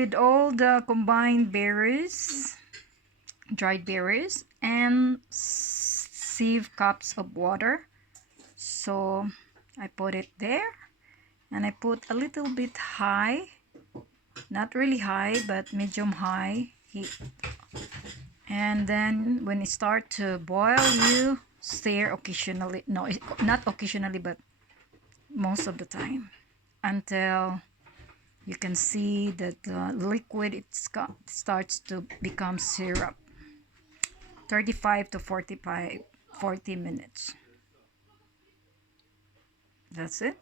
with all the combined berries, dried berries, and sieve cups of water. So I put it there, and I put a little bit high, not really high but medium high heat. And then when it starts to boil, you stir occasionally, no, not occasionally but most of the time, until you can see that the liquid starts to become syrup. 35 to 40 minutes. That's it.